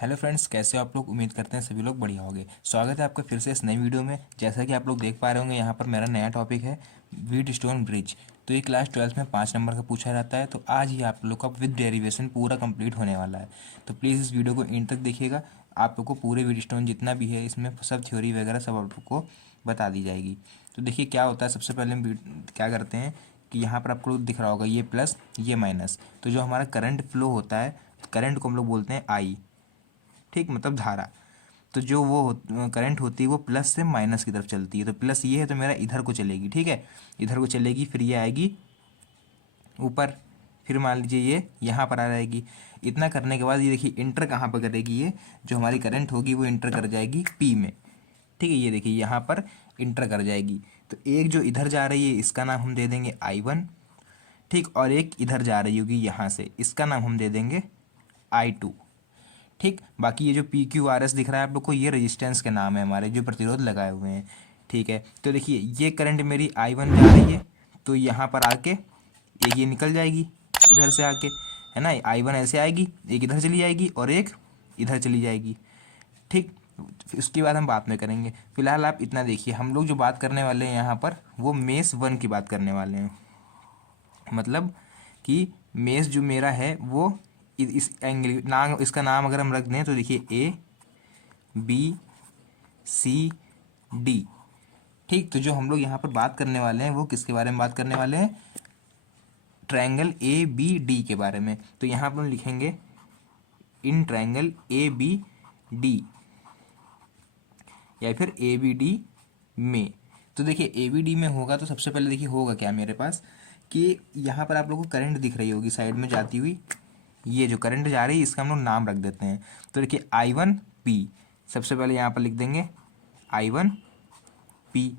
Hello friends, कैसे हो आप लोग। उम्मीद करते हैं सभी लोग बढ़िया होंगे। स्वागत है आपका फिर से इस नई वीडियो में। जैसा कि आप लोग देख पा रहे होंगे, यहाँ पर मेरा नया टॉपिक है व्हीट स्टोन ब्रिज। तो ये क्लास 12th में 5 नंबर का पूछा जाता है। तो आज ही आप लोग का विद डेरिवेशन पूरा कंप्लीट होने वाला है। तो प्लीज़ इस वीडियो को एंड तक देखिएगा। आप लोग को पूरे व्हीट स्टोन जितना भी है इसमें सब थ्योरी वगैरह सब आप लोग को बता दी जाएगी। तो देखिए क्या होता है। सबसे पहले हम क्या करते हैं कि यहाँ पर आपको दिख रहा होगा ये प्लस ये माइनस। तो जो हमारा करंट फ्लो होता है, करंट को हम लोग बोलते हैं आई, ठीक, मतलब धारा। तो जो वो करंट होती है वो प्लस से माइनस की तरफ चलती है। तो प्लस ये है तो मेरा इधर को चलेगी, ठीक है, इधर को चलेगी, फिर ये आएगी ऊपर, फिर मान लीजिए ये यहाँ पर आ जाएगी। इतना करने के बाद ये देखिए इंटर कहाँ पर करेगी, ये जो हमारी करंट होगी वो इंटर कर जाएगी पी में, ठीक है। ये देखिए यहाँ पर इंटर कर जाएगी। तो एक जो इधर जा रही है इसका नाम हम दे देंगे I1, ठीक, और एक इधर जा रही होगी यहाँ से, इसका नाम हम दे देंगे I2, ठीक। बाकी ये जो PQRS दिख रहा है आप लोग को, ये रेजिस्टेंस के नाम है हमारे, जो प्रतिरोध लगाए हुए हैं, ठीक है। तो देखिए ये करंट मेरी I1 जा रही है, तो यहाँ पर आके एक ये निकल जाएगी इधर से आके, है ना। I1 ऐसे आएगी, एक इधर चली जाएगी और एक इधर चली जाएगी, ठीक। उसके बाद हम बात में करेंगे। फिलहाल आप इतना देखिए, हम लोग जो बात करने वाले हैं यहाँ पर वो मेष 1 की बात करने वाले हैं। मतलब कि मेष जो मेरा है वो इस एंगल नाम, इसका नाम अगर हम रख दें तो देखिए ABCD, ठीक। तो जो हम लोग यहाँ पर बात करने वाले हैं वो किसके बारे में बात करने वाले हैं, ट्रायंगल ABD के बारे में। तो यहाँ पर हम लिखेंगे इन ट्रायंगल ABD या फिर ABD में। तो देखिए ABD में होगा तो सबसे पहले देखिए होगा क्या मेरे पास कि यहाँ पर आप लोगों को करंट दिख रही होगी साइड में जाती हुई। ये जो करंट जा रही है इसका हम लोग नाम रख देते हैं। तो देखिए I1P, सबसे पहले यहाँ पर लिख देंगे I1P,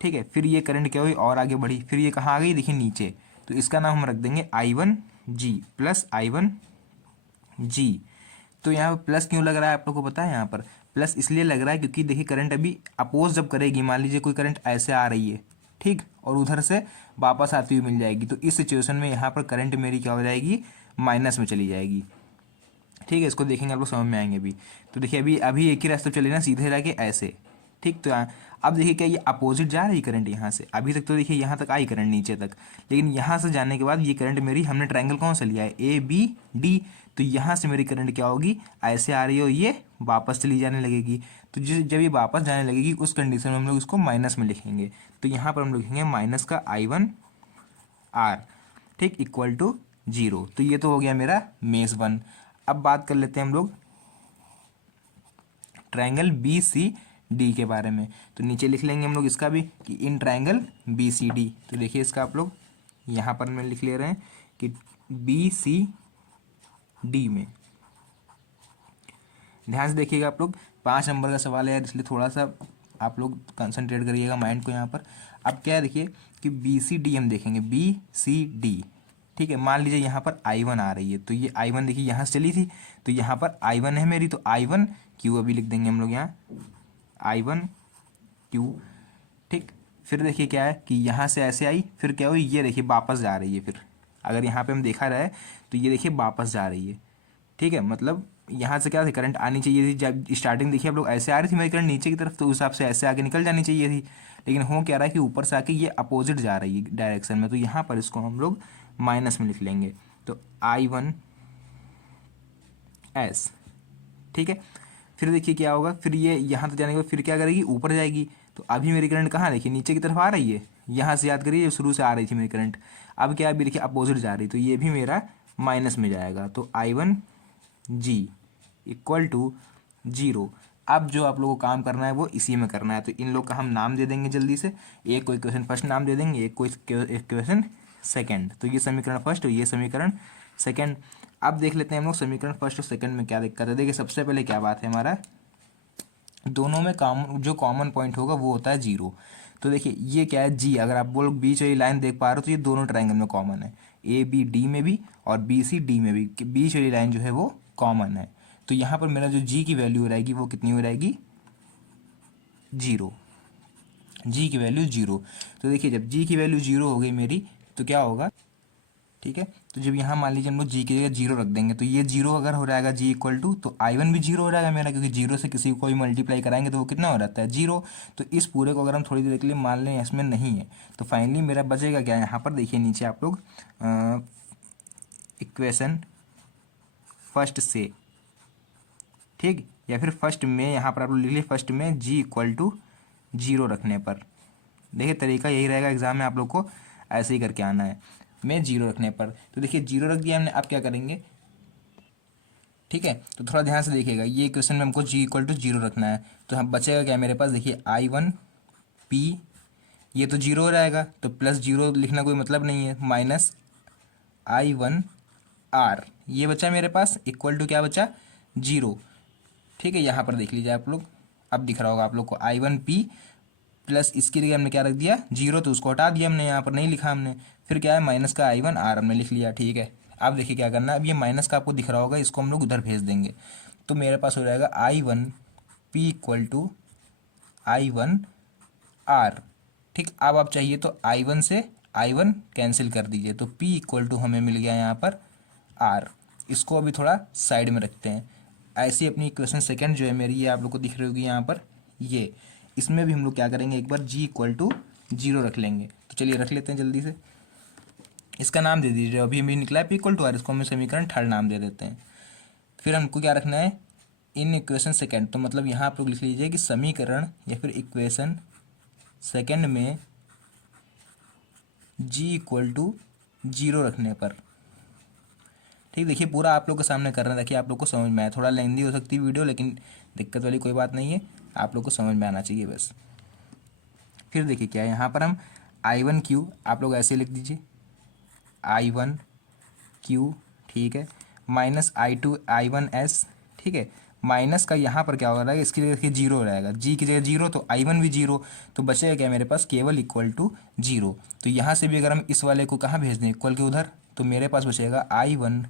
ठीक है। फिर ये करंट क्या हुई और आगे बढ़ी, फिर ये कहाँ आ गई देखिए नीचे, तो इसका नाम हम रख देंगे I1G प्लस I1G। तो यहाँ पर प्लस क्यों लग रहा है आप लोग को पता है। यहाँ पर प्लस इसलिए लग रहा है क्योंकि देखिए करंट अभी अपोज जब करेगी, मान लीजिए कोई करंट ऐसे आ रही है, ठीक, और उधर से वापस आती हुई मिल जाएगी, तो इस सिचुएशन में यहाँ पर करंट मेरी क्या हो जाएगी, माइनस में चली जाएगी, ठीक है। इसको देखेंगे आप लोग समझ में आएंगे अभी। तो देखिए अभी अभी एक ही रास्ते चले ना, सीधे जाके ऐसे, ठीक। तो अब देखिए क्या ये अपोजिट जा रही है करंट यहाँ से। अभी तक तो देखिए यहाँ तक आई करंट नीचे तक, लेकिन यहाँ से जाने के बाद ये करंट मेरी, हमने ट्रायंगल कौन सा लिया है, ABD। तो यहाँ से मेरी करंट क्या होगी, ऐसे आ रही है और ये वापस चली जाने लगेगी। तो जब ये वापस जाने लगेगी उस कंडीशन में हम लोग इसको माइनस में लिखेंगे। तो यहाँ पर हम लिखेंगे माइनस का I1R, ठीक, इक्वल टू 0। तो ये तो हो गया मेरा मेष 1। अब बात कर लेते हैं हम लोग ट्रायंगल BCD के बारे में। तो नीचे लिख लेंगे हम लोग इसका भी कि इन ट्रायंगल BCD। तो देखिए इसका आप लोग यहाँ पर में लिख ले रहे हैं कि BCD में ध्यान से देखिएगा आप लोग। 5 नंबर का सवाल है यार, इसलिए थोड़ा सा आप लोग कंसंट्रेट करिएगा माइंड को यहाँ पर। अब क्या है देखिए कि BCD हम देखेंगे, BCD, ठीक है। मान लीजिए यहाँ पर I1 आ रही है, तो ये I1 देखिए यहाँ से चली थी, तो यहाँ पर I1 है मेरी, तो I1Q अभी लिख देंगे हम लोग यहाँ I1Q, ठीक। फिर देखिए क्या है कि यहाँ से ऐसे आई, फिर क्या हुई, ये देखिए वापस जा रही है। फिर अगर यहाँ पे हम देखा रहा है तो ये देखिए वापस जा रही है, ठीक है। मतलब यहाँ से क्या थी, करंट आनी चाहिए थी, जब स्टार्टिंग देखिए आप लोग ऐसे आ रही थी मेरी करंट नीचे की तरफ, तो उस हिसाब से ऐसे आगे निकल जानी चाहिए थी। लेकिन हो क्या रहा है कि ऊपर से आके ये अपोजिट जा रही है डायरेक्शन में, तो यहाँ पर इसको हम लोग माइनस में लिख लेंगे। तो I1S, ठीक है। फिर देखिए क्या होगा, फिर ये यहाँ तक जाने के बाद फिर क्या करेगी, ऊपर जाएगी। तो अभी मेरी करंट कहाँ देखिए नीचे की तरफ आ रही है, यहाँ से याद करिए शुरू से आ रही थी मेरी करंट। अब क्या अभी देखिए अपोजिट जा रही, तो ये भी मेरा माइनस में जाएगा। तो I1G इक्वल टू 0। अब जो आप लोगों को काम करना है वो इसी में करना है। तो इन लोग का हम नाम दे देंगे जल्दी से। एक को इक्वेशन फर्स्ट नाम दे देंगे, एक को इक्वेशन सेकंड। तो ये समीकरण फर्स्ट और ये समीकरण सेकंड। अब देख लेते हैं हम लोग समीकरण फर्स्ट और सेकंड में क्या दिक्कत है। देखिए सबसे पहले क्या बात है, हमारा दोनों में जो कॉमन पॉइंट होगा वो होता है 0। तो देखिए ये क्या है G, अगर आप बोल बीच वाली लाइन देख पा रहे हो तो ये दोनों ट्रायंगल में कॉमन है, ABD में भी और BCD में भी, कि बीच वाली लाइन जो है वो कॉमन है। तो यहाँ पर मेरा जो G की वैल्यू रहेगी वो कितनी हो रहेगी, 0। G की वैल्यू 0। तो देखिए जब G की वैल्यू 0 हो गई मेरी, तो क्या होगा, ठीक है। तो जब यहाँ मान लीजिए हम लोग जी की जगह जीरो रख देंगे तो ये जीरो अगर हो जाएगा जी इक्वल टू, तो I1 भी जीरो हो जाएगा मेरा, क्योंकि जीरो से किसी को भी मल्टीप्लाई कराएंगे तो वो कितना हो जाता है, जीरो। तो इस पूरे को अगर हम थोड़ी देर के लिए मान लें इसमें नहीं है, तो फाइनली मेरा बचेगा क्या, यहाँ पर देखिए नीचे आप लोग इक्वेशन फर्स्ट से, ठीक, या फिर फर्स्ट में यहाँ पर आप लोग लिख लीजिए फर्स्ट में जी इक्वल टू जीरो रखने पर। देखिए तरीका यही रहेगा, एग्जाम में आप लोग को ऐसे ही करके आना है, में जीरो रखने पर। तो देखिए जीरो रख दिया हमने, अब क्या करेंगे, ठीक है। तो थोड़ा ध्यान से देखिएगा, ये इक्वेशन में हमको जी इक्वल टू जीरो रखना है, तो हम बचेगा क्या मेरे पास, देखिए I1 P, ये तो जीरो हो जाएगा, तो प्लस जीरो लिखना कोई मतलब नहीं है, माइनस I1 R, ये बचा मेरे पास इक्वल टू क्या बचा, जीरो। ठीक है, यहाँ पर देख लीजिए आप लोग, अब दिख रहा होगा आप लोग को I1 P प्लस इसकी जगह हमने क्या रख दिया, जीरो, तो उसको हटा दिया हमने, यहाँ पर नहीं लिखा हमने। फिर क्या है, माइनस का I1 R हमने लिख लिया, ठीक है। अब देखिए क्या करना है, अब ये माइनस का आपको दिख रहा होगा, इसको हम लोग उधर भेज देंगे, तो मेरे पास हो जाएगा I1 P equal to I1 R। ठीक, अब आप चाहिए तो I1 से I1 कैंसिल कर दीजिए, तो P इक्वल टू हमें मिल गया यहाँ पर R। इसको अभी थोड़ा साइड में रखते हैं। ऐसी अपनी इक्वेशन सेकंड जो है मेरी, ये आप लोग को दिख रही होगी यहाँ पर, ये इसमें भी हम लोग क्या करेंगे, एक बार जी इक्वल टू जीरो रख लेंगे। तो चलिए रख लेते हैं जल्दी से, इसका नाम दे दीजिए, अभी अभी निकला है पी इक्वल टू आर, इसको हम समीकरण थर्ड नाम दे देते हैं। फिर हमको क्या रखना है, इन इक्वेशन सेकंड, तो मतलब यहाँ आप लोग लिख लीजिए कि समीकरण या फिर इक्वेशन सेकंड में जी इक्वल टू जीरो रखने पर। ठीक, देखिए पूरा आप लोग के सामने कर रहे हैं, देखिए आप लोग को समझ में आया, थोड़ा लेंदी हो सकती है वीडियो, लेकिन दिक्कत वाली कोई बात नहीं है, आप लोग को समझ में आना चाहिए बस। फिर देखिए क्या है, यहाँ पर हम I1 Q आप लोग ऐसे लिख दीजिए, I1 Q, ठीक है, माइनस I2 I1 S, ठीक है। माइनस का यहाँ पर क्या हो रहा है, इसकी जगह देखिए जीरो हो जाएगा, जी की जगह जीरो, तो I1 भी जीरो, तो बचेगा क्या मेरे पास, केवल इक्वल टू जीरो। तो यहाँ से भी अगर हम इस वाले को कहाँ भेज दें, इक्वल के उधर, तो मेरे पास बचेगा I1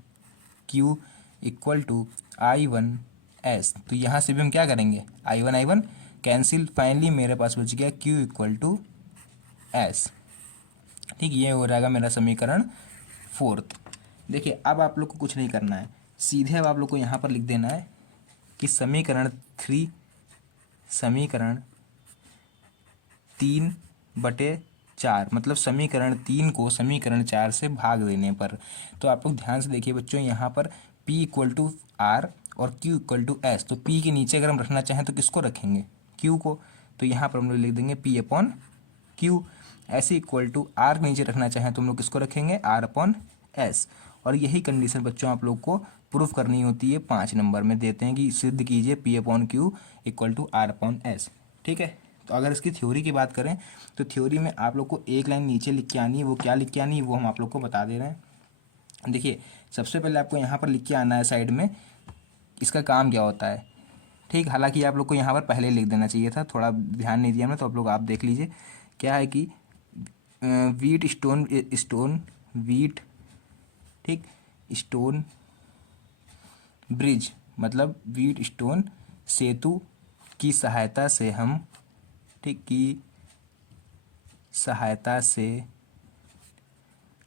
Q equal to I1 S। तो यहाँ से भी हम क्या करेंगे, I1 कैंसिल, फाइनली मेरे पास बच गया Q इक्वल टू S। ठीक, ये हो जाएगा मेरा समीकरण फोर्थ। देखिए अब आप लोग को कुछ नहीं करना है, सीधे अब आप लोग को यहाँ पर लिख देना है कि समीकरण 3/4, मतलब समीकरण 3 को समीकरण 4 से भाग देने पर। तो आप लोग ध्यान से देखिए बच्चों, यहाँ पर P इक्वल टू आर और Q इक्वल टू एस, तो P के नीचे अगर हम रखना चाहें तो किसको रखेंगे, Q को, तो यहाँ पर हम लोग लिख देंगे P अपॉन Q। ऐसे इक्वल टू R के नीचे रखना चाहें तो हम लोग किसको रखेंगे, R अपॉन S। और यही कंडीशन बच्चों आप लोग को प्रूफ करनी होती है, 5 नंबर में देते हैं कि सिद्ध कीजिए P upon Q equal to R upon S। ठीक है, तो अगर इसकी थ्योरी की बात करें तो थ्योरी में आप लोग को एक लाइन नीचे लिख के आनी है, वो क्या लिख के आनी है वो हम आप लोग को बता दे रहे हैं। देखिए सबसे पहले आपको यहाँ पर लिख के आना है साइड में, इसका काम क्या होता है। ठीक, हालांकि आप लोग को यहाँ पर पहले लिख देना चाहिए था, थोड़ा ध्यान नहीं दिया हमने, तो आप लोग आप देख लीजिए क्या है कि वीट स्टोन वीट, ठीक, स्टोन ब्रिज, मतलब वीट स्टोन सेतु की सहायता से हम, ठीक, की सहायता से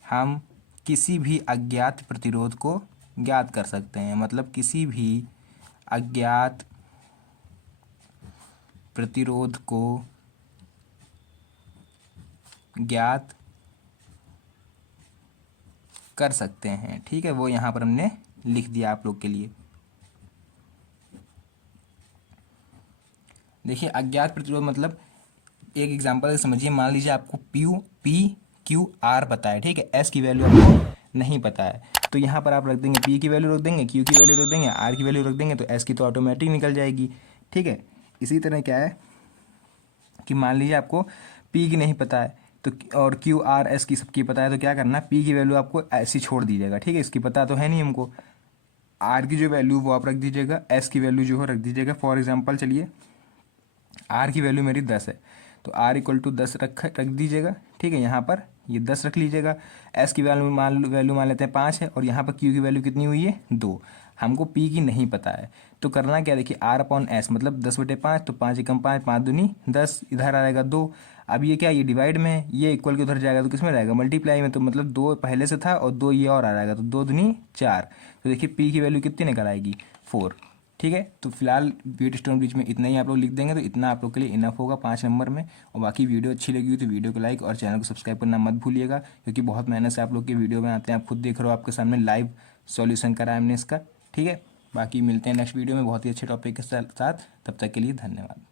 हम किसी भी अज्ञात प्रतिरोध को ज्ञात कर सकते हैं। मतलब किसी भी अज्ञात प्रतिरोध को ज्ञात कर सकते हैं। ठीक है, वो यहाँ पर हमने लिख दिया आप लोग के लिए। देखिए अज्ञात प्रतिरोध मतलब एक एग्जांपल समझिए, मान लीजिए आपको P Q R पता है, ठीक है, S की वैल्यू आपको नहीं पता है, तो यहाँ पर आप रख देंगे P की वैल्यू रख देंगे, Q की वैल्यू रख देंगे, R की वैल्यू रख देंगे, तो S की तो ऑटोमेटिक निकल जाएगी। ठीक है, इसी तरह क्या है कि मान लीजिए आपको P की नहीं पता है तो, और Q R S की सबकी पता है, तो क्या करना है, P की वैल्यू आपको ऐसी छोड़ दीजिएगा, ठीक है, इसकी पता तो है नहीं हमको, R की जो वैल्यू वो आप रख दीजिएगा, S की वैल्यू जो हो रख दीजिएगा। फॉर एग्जाम्पल चलिए R की वैल्यू मेरी 10 है, तो R इक्वल टू 10 रख दीजिएगा, ठीक है, यहाँ पर ये 10 रख लीजिएगा। S की वैल्यू मान लेते हैं 5 है, और यहाँ पर Q की वैल्यू कितनी हुई है, 2। हमको पी की नहीं पता है, तो करना क्या, देखिए R/S मतलब 10/5, तो 5 × 5 5 दूनी 10, इधर आ जाएगा 2। अब ये क्या, ये डिवाइड में है, ये इक्वल के उधर जाएगा तो किस में रहेगा, मल्टीप्लाई में, तो मतलब 2 पहले से था और 2 ये और आ जाएगा, तो 2 दूनी 4। तो देखिए पी की वैल्यू कितनी निकल आएगी, 4। ठीक है, तो फिलहाल व्हीटस्टोन ब्रिज में इतना ही आप लोग लिख देंगे, तो इतना आप लोग के लिए इनफ होगा 5 नंबर में। और बाकी वीडियो अच्छी लगी हो तो वीडियो को लाइक और चैनल को सब्सक्राइब करना मत भूलिएगा, क्योंकि बहुत मेहनत से आप लोग के वीडियो बनाते हैं, आप खुद देख रहे हो, आपके सामने लाइव सॉल्यूशन करा है हमने इसका। ठीक है, बाकी मिलते हैं नेक्स्ट वीडियो में बहुत ही अच्छे टॉपिक के साथ। तब तक के लिए धन्यवाद।